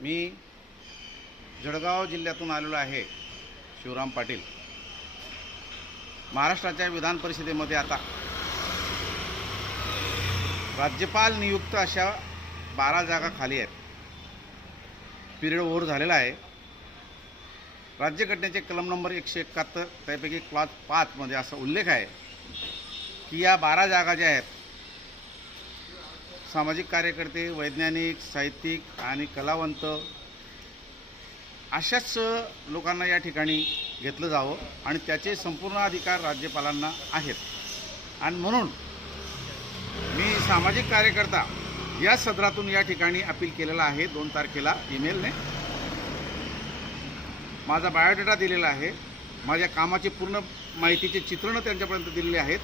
मी जळगाव जिल्ह्यातून आलेलो आहे. शिवराम पाटील. महाराष्ट्राच्या विधान परिषदेमध्ये आता राज्यपाल नियुक्त अशा 12 जागा खाली आहेत. पिरियड ओव्हर झालेला आहे. राज्यघटनेचे कलम नंबर 171 त्यापैकी क्लॉज 5 मध्ये असा उल्लेख आहे की या 12 जागा ज्या आहेत सामाजिक कार्यकर्ते, वैज्ञानिक, साहित्यिक आणि कलावंत अशाच लोकांना या ठिकाणी घेतलं जावं आणि त्याचे संपूर्ण अधिकार राज्यपालांना आहेत. आणि म्हणून मी सामाजिक कार्यकर्ता या सदरातून या ठिकाणी अपील केलेला आहे. 2 तारखेला ईमेलने माझा बायोडेटा दिलेला आहे. माझ्या कामाची पूर्ण माहितीचे चित्रणं त्यांच्यापर्यंत दिलेली आहेत.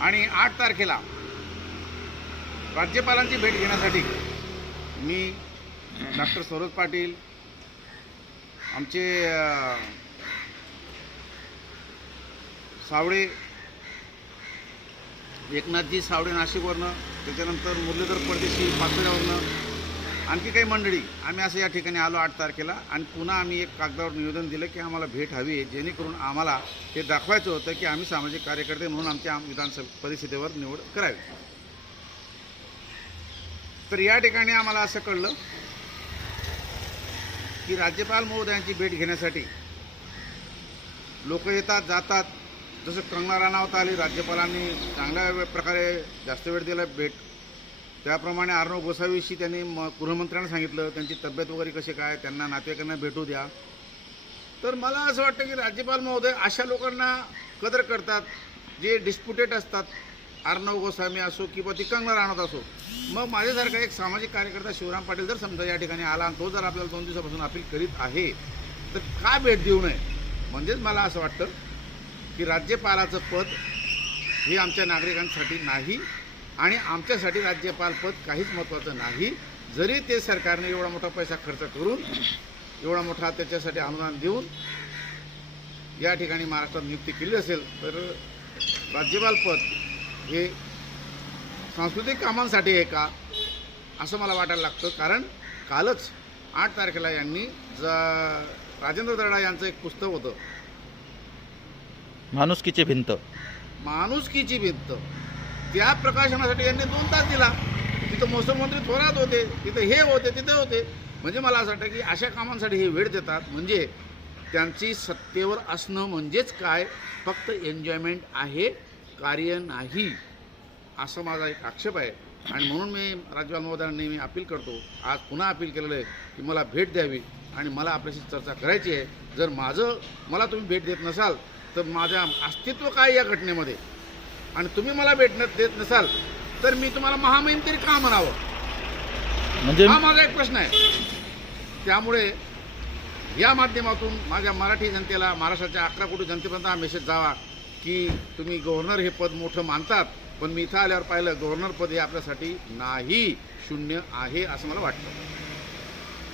आणि 8 तारखेला राज्यपालांची भेट घेण्यासाठी मी डॉक्टर सौरभ पाटील, आमचे सावळे, एकनाथजी सावळे नाशिकवरनं, त्याच्यानंतर मुरलीधर परदेशी पाचोऱ्यावरनं, आणखी काही मंडळी आम्ही असं या ठिकाणी आलो 8 तारखेला. आणि पुन्हा आम्ही एक कागदावर निवेदन दिलं की आम्हाला भेट हवी आहे, जेणेकरून आम्हाला हे दाखवायचं होतं की आम्ही सामाजिक कार्यकर्ते म्हणून आमच्या विधानसभा परिषदेवर निवड करावी. तर या ठिकाणी आम्हाला असं कळलं की राज्यपाल महोदयांची भेट घेण्यासाठी लोक येतात जातात. जसं कंगना राणावत आली, राज्यपालांनी चांगल्या प्रकारे जास्त वेळ दिला भेट. त्याप्रमाणे अर्णव गोसावीशी त्यांनी गृहमंत्र्यांना सांगितलं त्यांची तब्येत वगैरे कशी काय, त्यांना नातेवाईकांना भेटू द्या. तर मला असं वाटतं की राज्यपाल महोदय अशा लोकांना कदर करतात जे डिस्प्युटेड असतात. अर्णव गोस्वामी असो किंवा ती कंगना राणावत असो. मग माझ्यासारखा एक सामाजिक कार्यकर्ता शिवराम पाटील जर समजा या ठिकाणी आला आणि तो जर आपल्याला 2 दिवसापासून अपील करीत आहे तर का भेट देऊ नये. म्हणजेच मला असं वाटतं की राज्यपालाचं पद हे आमच्या नागरिकांसाठी नाही आणि आमच्यासाठी राज्यपाल पद काहीच महत्त्वाचं नाही. जरी ते सरकारने एवढा मोठा पैसा खर्च करून एवढा मोठा त्याच्यासाठी अनुदान देऊन या ठिकाणी महाराष्ट्रात नियुक्ती केली असेल तर राज्यपाल पद हे सांस्कृतिक कामांसाठी आहे का असं मला वाटायला लागतं. कारण कालच 8 तारखेला यांनी राजेंद्र दर्डा यांचं एक पुस्तक होतं माणुसकीची भिंत, माणुसकीची भिंत, त्या प्रकाशनासाठी यांनी 2 तास दिला. तिथं महसूल मंत्री थोरात होते, तिथं हे होते, तिथे होते. म्हणजे मला असं वाटतं की अशा कामांसाठी हे वेळ देतात. म्हणजे त्यांची सत्तेवर असणं म्हणजेच काय, फक्त एन्जॉयमेंट आहे, कार्य नाही, असं माझा एक आक्षेप आहे. आणि म्हणून मी राज्यपाल महोदयांनी मी अपील करतो, आज पुन्हा अपील केलेलं आहे की मला भेट द्यावी आणि मला आपल्याशी चर्चा करायची आहे. जर मला तुम्ही भेट देत नसाल तर माझं अस्तित्व काय या घटनेमध्ये, आणि तुम्ही मला भेट देत नसाल तर मी तुम्हाला महामहिम तरी का म्हणावं, म्हणजे हा माझा एक प्रश्न आहे. त्यामुळे या माध्यमातून माझ्या मराठी जनतेला, महाराष्ट्राच्या 11 कोटी जनतेपर्यंत हा मेसेज जावा की तुम्ही गव्हर्नर हे पद मोठं मानतात, पण मी इथं आल्यावर पाहिलं गव्हर्नर पद हे आपल्यासाठी नाही, शून्य आहे असं मला वाटतं.